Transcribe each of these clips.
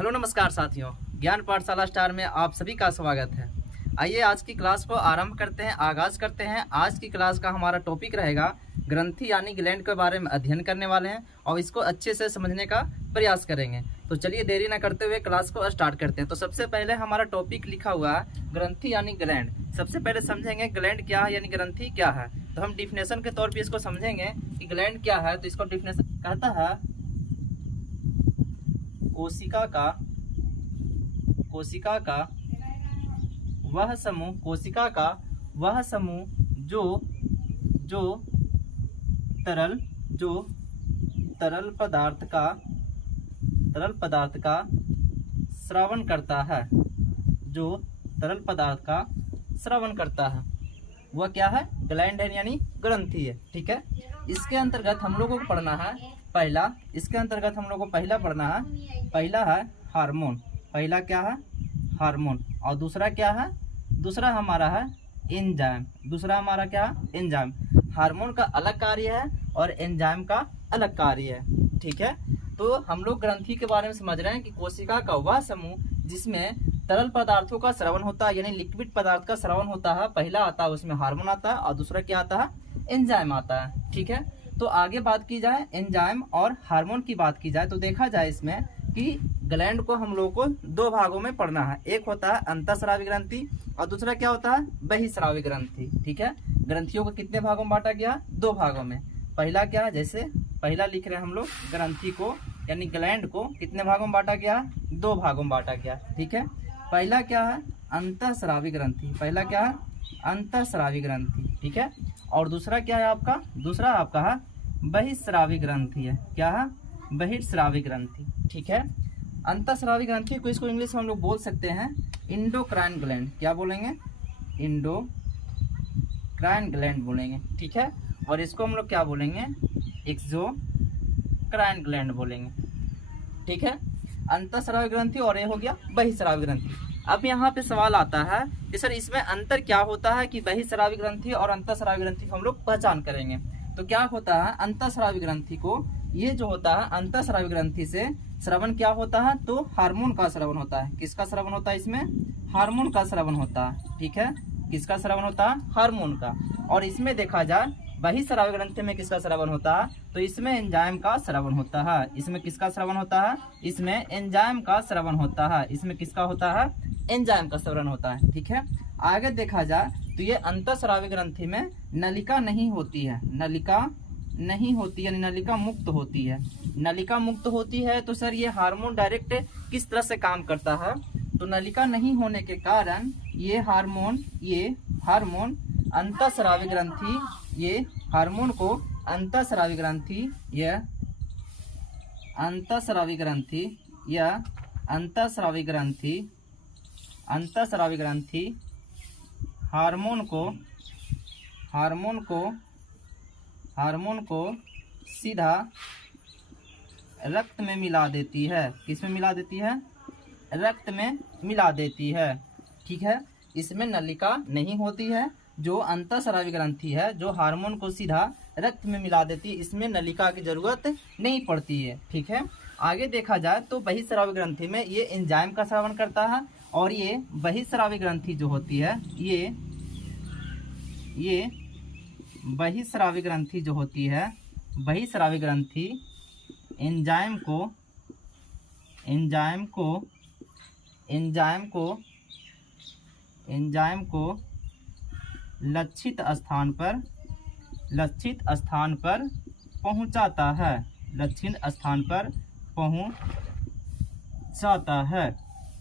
Hello नमस्कार साथियों, ज्ञान पाठशाला स्टार में आप सभी का स्वागत है। आइए आज की क्लास को आरंभ करते हैं, आगाज़ करते हैं। आज की क्लास का हमारा टॉपिक रहेगा ग्रंथि यानी ग्लैंड के बारे में अध्ययन करने वाले हैं और इसको अच्छे से समझने का प्रयास करेंगे। तो चलिए देरी न करते हुए क्लास को स्टार्ट करते हैं। तो सबसे पहले हमारा टॉपिक लिखा हुआ है ग्रंथि यानी ग्लैंड। सबसे पहले समझेंगे ग्लैंड क्या है यानी ग्रंथि क्या है। तो हम डिफिनेशन के तौर पर इसको समझेंगे कि ग्लैंड क्या है। तो इसको डिफिनेशन कहता है कोशिका का वह समूह जो तरल पदार्थ का स्रावन करता है, जो तरल पदार्थ का स्रावन करता है वह क्या है? ग्लैंड है यानी ग्रंथि है। ठीक है, इसके अंतर्गत हम लोगों को पढ़ना है पहला है हार्मोन। पहला क्या है? हार्मोन। और दूसरा क्या है? दूसरा हमारा है एंजाइम। दूसरा हमारा क्या है? एंजाइम। हार्मोन का अलग कार्य है और एंजाइम का अलग कार्य है। ठीक है, तो हम लोग ग्रंथि के बारे में समझ रहे हैं कि कोशिका का वह समूह जिसमें तरल पदार्थों का स्रावन होता है यानी लिक्विड पदार्थ का स्रावन होता है। पहला आता है उसमें हार्मोन आता है और दूसरा क्या आता है? एंजाइम आता है। ठीक है, तो आगे बात की जाए एंजाइम और हार्मोन की बात की जाए तो देखा जाए इसमें कि ग्लैंड को हम लोगों को दो भागों में पढ़ना है। एक होता है अंतःस्रावी ग्रंथि और दूसरा क्या होता है? बहिःस्रावी ग्रंथि। ठीक है, ग्रंथियों को कितने भागों में बांटा गया? दो भागों में। पहला क्या है? जैसे पहला लिख रहे हैं हम लोग ग्रंथि को यानी ग्लैंड को कितने भागों में बांटा गया? दो भागों में बांटा गया। ठीक है, पहला क्या है? अंतःस्रावी ग्रंथि। पहला क्या है? अंतःस्रावी ग्रंथि। ठीक है, और दूसरा क्या है आपका? दूसरा आपका है बहिःस्रावी ग्रंथि है। क्या है? बहिःस्रावी ग्रंथि। ठीक है, अंतःस्रावी ग्रंथि को इसको इंग्लिश में हम लोग बोल सकते हैं इंडोक्राइन ग्लैंड। क्या बोलेंगे? इंडोक्राइन ग्लैंड बोलेंगे। ठीक है, और इसको हम लोग क्या बोलेंगे? एक्सोक्राइन ग्लैंड बोलेंगे। ठीक है, अंतःस्रावी ग्रंथि और ये हो गया बहिःस्रावी ग्रंथि। अब यहाँ पे सवाल आता है कि सर इसमें अंतर क्या होता है कि बहिःस्रावी ग्रंथि और अंतःस्रावी ग्रंथि को हम लोग पहचान करेंगे। तो क्या होता है? अंतःस्रावी ग्रंथि को ये जो होता है अंतःस्रावी ग्रंथि से स्रवन क्या होता है? तो हार्मोन का स्रवन होता है। किसका स्रवन होता है? इसमें हार्मोन का स्रवन होता है। ठीक है, किसका स्रवन होता है? हार्मोन का। और इसमें देखा जाए बहिःस्रावी ग्रंथि में किसका स्रवन होता है? तो इसमें एंजाइम का स्रवन होता है। इसमें किसका स्रवन होता है? इसमें एंजाइम का स्रवन होता है। इसमें किसका होता है? एंजाइम का स्रवन होता है। ठीक है, आगे देखा जाए तो ये अंतःस्रावी ग्रंथि में नलिका नहीं होती है। नलिका नहीं होती यानी नलिका मुक्त होती है। नलिका मुक्त होती है तो सर ये हार्मोन डायरेक्ट किस तरह से काम करता है? तो नलिका नहीं होने के कारण ये हार्मोन अंतःस्रावी ग्रंथि ये हार्मोन को अंतःस्रावी ग्रंथि हार्मोन को सीधा रक्त में मिला देती है। किस में मिला देती है? रक्त में मिला देती है। ठीक है, इसमें नलिका नहीं होती है। जो अंतःस्रावी ग्रंथि है जो हार्मोन को सीधा रक्त में मिला देती है, इसमें नलिका की जरूरत नहीं पड़ती है। ठीक है, आगे देखा जाए तो बहिःस्रावी ग्रंथि में ये एंजाइम का स्रावन करता है और ये बहिःस्रावी ग्रंथि जो होती है ये बहिःस्रावी ग्रंथि जो होती है, बहिःस्रावी ग्रंथि एंजाइम को लक्षित स्थान पर पहुंचाता है। लक्षित स्थान पर पहुंचाता है।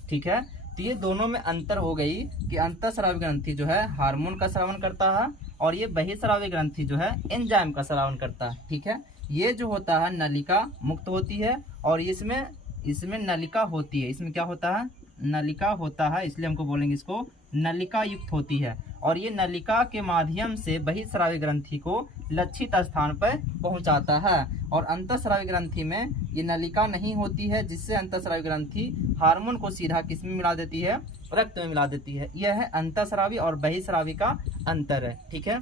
ठीक है, तो ये दोनों में अंतर हो गई कि अंतःस्रावी ग्रंथि जो है हार्मोन का स्रावन करता है और ये बहिःस्रावी ग्रंथि जो है एंजाइम का स्रावन करता है। ठीक है, ये जो होता है नलिका मुक्त होती है और इसमें नलिका होती है। इसमें क्या होता है? नलिका होता है, इसलिए हमको बोलेंगे इसको नलिका युक्त होती है। और ये नलिका के माध्यम से बहिःस्रावी ग्रंथि को लक्षित स्थान पर पहुंचाता है। और अंतःस्रावी ग्रंथि में ये नलिका नहीं होती है, जिससे अंतःस्रावी ग्रंथि हार्मोन को सीधा किस में मिला देती है? रक्त में मिला देती है। यह है अंतःस्रावी और बहिःस्रावी का अंतर है। ठीक है,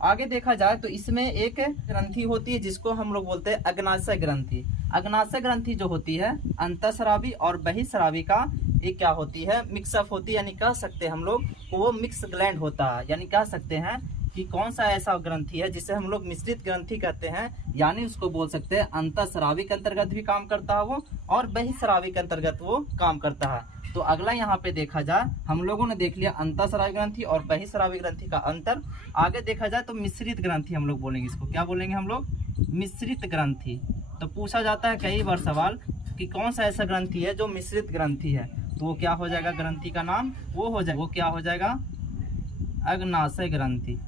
आगे देखा जाए तो इसमें एक ग्रंथि होती है जिसको हम लोग बोलते हैं अग्नाशय ग्रंथि। अग्नाशय ग्रंथि जो होती है अंतःस्रावी और बहिःस्रावी का एक क्या होती है, मिक्सअप होती है, यानी कह सकते हैं हम लोग वो मिक्स ग्लैंड होता है। यानी कह सकते हैं कि कौन सा ऐसा ग्रंथि है जिसे हम लोग मिश्रित ग्रंथि कहते हैं, यानी उसको बोल सकते हैं अंतःस्रावी के अंतर्गत भी काम करता है वो, और बहिःस्रावी के अंतर्गत वो काम करता है। तो अगला यहाँ पे देखा जाए, हम लोगों ने देख लिया अंतःस्रावी ग्रंथि और बहिःस्रावी ग्रंथि का अंतर। आगे देखा जाए तो मिश्रित ग्रंथि हम लोग बोलेंगे, इसको क्या बोलेंगे हम लोग, मिश्रित ग्रंथि। तो पूछा जाता है कई बार सवाल कि कौन सा ऐसा ग्रंथि है जो मिश्रित ग्रंथि है, तो वो क्या हो जाएगा, ग्रंथि का नाम वो क्या हो जाएगा, अग्नाशय ग्रंथि।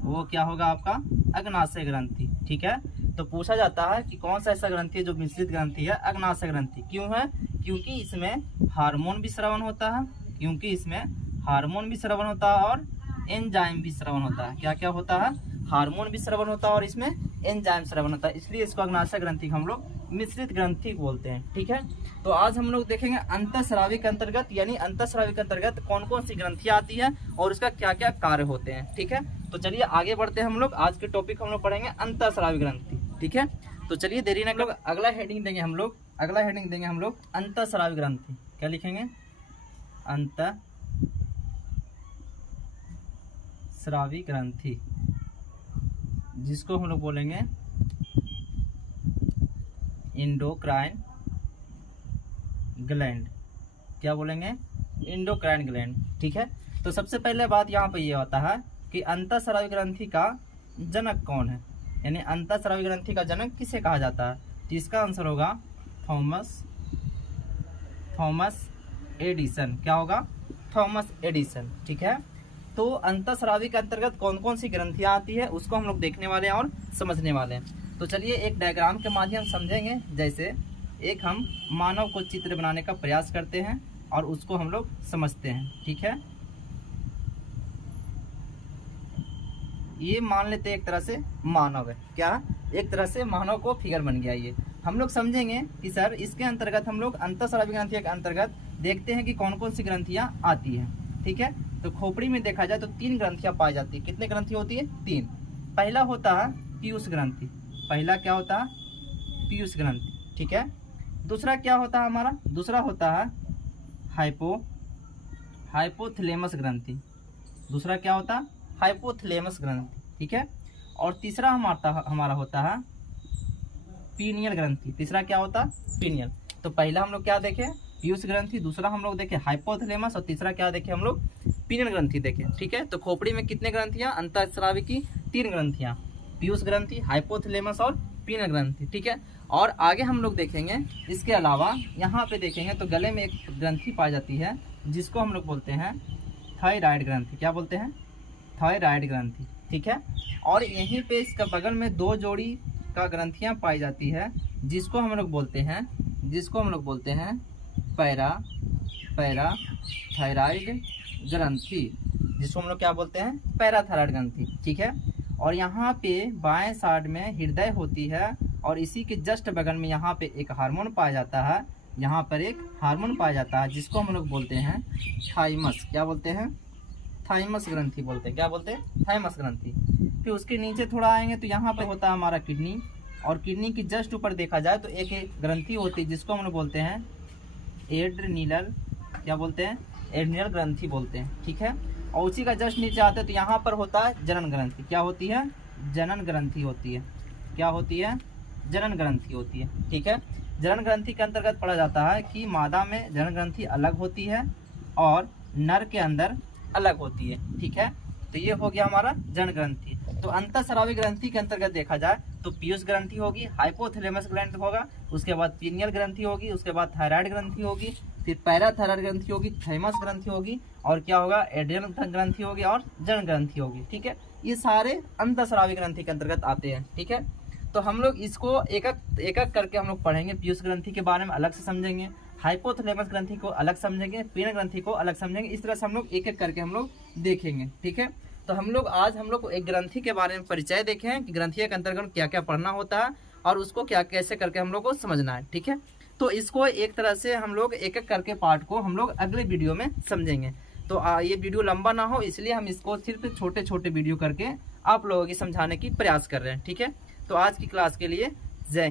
वो क्या होगा आपका, अग्नाशय ग्रंथि। ठीक है, तो पूछा जाता है कि कौन सा ऐसा ग्रंथि है जो मिश्रित ग्रंथि है, अग्नाशय ग्रंथि। क्यों है, क्योंकि इसमें हार्मोन भी स्रवण होता है, क्योंकि इसमें हार्मोन भी स्रवण होता है और एंजाइम भी स्रवण होता है। क्या क्या होता है, हार्मोन भी स्रवण होता है और इसमें एंजाइम स्रवण होता है, इसलिए इसको अग्नाशय ग्रंथि हम लोग मिश्रित ग्रंथि बोलते हैं। ठीक है, तो आज हम लोग देखेंगे अंतःस्रावी के अंतर्गत, यानी अंतःस्रावी के अंतर्गत कौन कौन सी ग्रंथियां आती है और उसका क्या क्या कार्य होते हैं। ठीक है, तो चलिए आगे बढ़ते हैं हम लोग। आज के टॉपिक हम लोग पढ़ेंगे अंतःस्रावी ग्रंथि। ठीक है, तो चलिए देरी न लोग अगला हेडिंग देंगे हम लोग, अंतःस्रावी ग्रंथि। क्या लिखेंगे, अंतःस्रावी ग्रंथि, जिसको हम लोग बोलेंगे एंडोक्राइन ग्लैंड। क्या बोलेंगे, एंडोक्राइन ग्लैंड। ठीक है, तो सबसे पहले बात यहाँ पे ये होता है कि अंतःस्रावी ग्रंथि का जनक कौन है, यानी अंतःस्रावी ग्रंथि का जनक किसे कहा जाता है। तो इसका आंसर होगा थॉमस एडिसन। क्या होगा, थॉमस एडिसन। ठीक है, तो अंतःस्रावी के अंतर्गत कौन कौन सी ग्रंथियां आती है उसको हम लोग देखने वाले हैं और समझने वाले हैं। तो चलिए एक डायग्राम के माध्यम समझेंगे। जैसे एक हम मानव को चित्र बनाने का प्रयास करते हैं और उसको हम लोग समझते हैं। ठीक है, ये मान लेते हैं एक तरह से मानव है, क्या एक तरह से मानव को फिगर बन गया। ये हम लोग समझेंगे कि सर इसके अंतर्गत हम लोग अंतःस्रावी ग्रंथियों के अंतर्गत देखते हैं कि कौन कौन सी ग्रंथियां आती हैं। ठीक है, तो खोपड़ी में देखा जाए तो 3 ग्रंथियां पाई जाती है। कितने ग्रंथि होती है, 3। पहला होता है पीयूष ग्रंथि, पहला क्या होता है, पीयूष ग्रंथि। ठीक है, दूसरा क्या होता है हमारा, दूसरा होता है हाइपोथैलेमस ग्रंथि, दूसरा क्या होता है, हाइपोथैलेमस ग्रंथि। ठीक है, और तीसरा हमारा होता है पीनियल ग्रंथि। तीसरा क्या होता है, पीनियल। तो पहला हम लोग क्या देखे, पीयूष ग्रंथि, दूसरा हम लोग देखे हाइपोथैलेमस, और तीसरा क्या देखे हम लोग, पीनियल ग्रंथि देखे। ठीक है, तो खोपड़ी में कितने ग्रंथियां, अंतःस्रावी की 3 ग्रंथियां, पीयूष ग्रंथि, हाइपोथैलेमस और पीनियल ग्रंथि। ठीक है, और आगे हम लोग देखेंगे इसके अलावा यहाँ पे देखेंगे तो गले में एक ग्रंथि पाई जाती है जिसको हम लोग बोलते हैं थायराइड ग्रंथि। क्या बोलते हैं, थायराइड ग्रंथि। ठीक है, और यहीं पे इसका बगल में 2 जोड़ी का ग्रंथियां पाई जाती है जिसको हम लोग बोलते हैं पैराथायराइड ग्रंथि, जिसको हम लोग क्या बोलते हैं, पैराथायराइड ग्रंथि। ठीक है, और यहाँ पे बाएं साइड में हृदय होती है और इसी के जस्ट बगल में यहाँ पे एक हार्मोन पाया जाता है, यहाँ पर एक हार्मोन पाया जाता है जिसको हम लोग बोलते हैं थाइमस। क्या बोलते हैं, थाइमस ग्रंथि बोलते हैं। क्या बोलते हैं, थाइमस ग्रंथि। फिर उसके नीचे थोड़ा आएंगे तो यहाँ पर होता है हमारा किडनी, और किडनी की जस्ट ऊपर देखा जाए तो एक ग्रंथि होती है जिसको हम लोग बोलते हैं एड्रिनल। क्या बोलते हैं, एड्रिनल ग्रंथि बोलते हैं। ठीक है, और उसी का जस्ट नीचे आते हैं तो यहाँ पर होता है जनन ग्रंथि। क्या होती है, जनन ग्रंथि होती है। क्या होती है, जनन ग्रंथि होती है। ठीक है, जनन ग्रंथि के अंतर्गत पढ़ा जाता है कि मादा में जनन ग्रंथि अलग होती है और नर के अंदर अलग होती है। ठीक है, तो ये हो गया हमारा जनन ग्रंथि। तो अंतःस्रावी ग्रंथि के अंतर्गत देखा जाए तो पीयूष ग्रंथि होगी, हाइपोथैलेमस ग्लैंड होगा, उसके बाद पीनियल ग्रंथि होगी, उसके बाद थायराइड ग्रंथि होगी, फिर पैराथायराइड ग्रंथि होगी, थाइमस ग्रंथि होगी, और क्या होगा, एड्रिनल ग्रंथि होगी और जनन ग्रंथि होगी। ठीक है, ये सारे अंतःस्रावी ग्रंथि के अंतर्गत आते हैं। ठीक है, तो हम लोग इसको एक एक करके हम लोग पढ़ेंगे। पीयूष ग्रंथि के बारे में अलग से समझेंगे, हाइपोथैलेमस ग्रंथि को अलग समझेंगे, पीनियल ग्रंथि को अलग समझेंगे। इस तरह से हम लोग एक एक करके हम लोग देखेंगे। ठीक है, तो हम लोग आज एक ग्रंथि के बारे में परिचय देखे हैं कि ग्रंथि के अंतर्गत क्या क्या पढ़ना होता है और उसको क्या कैसे करके हम लोग को समझना है। ठीक है, तो इसको एक तरह से हम लोग एक एक करके पार्ट को हम लोग अगले वीडियो में समझेंगे। तो ये वीडियो लंबा ना हो इसलिए हम इसको सिर्फ छोटे छोटे वीडियो करके आप लोगों की समझाने की प्रयास कर रहे हैं। ठीक है, तो आज की क्लास के लिए